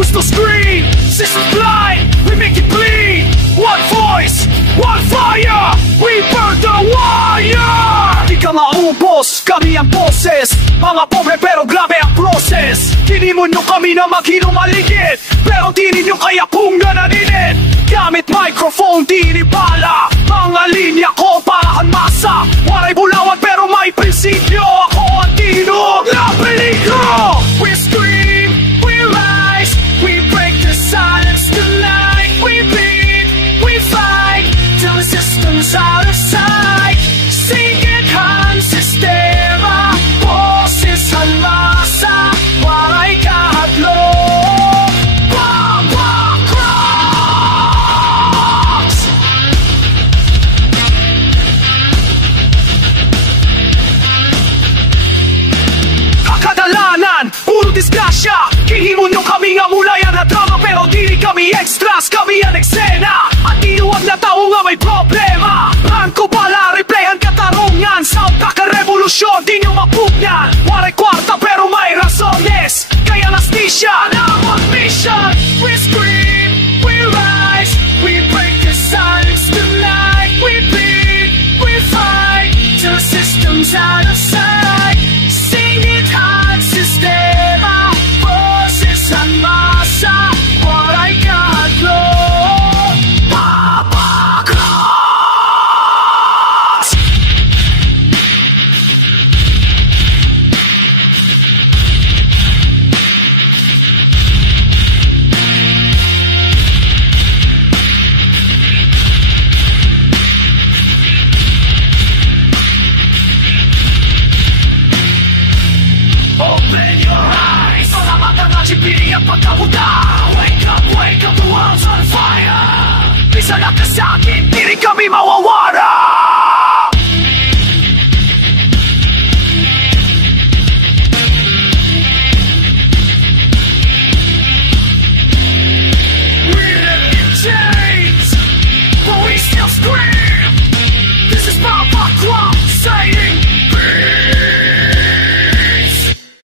use the screen. System blind, we make it bleed. One voice, one fire, we burn the wire. Di ka maubos, kami ang boses. Mga pobre pero grabe ang process. Tinimun nyo kami na maghilong maligid, pero di ninyo kaya kung nananinid. Gamit microphone, di nibala mga linya ko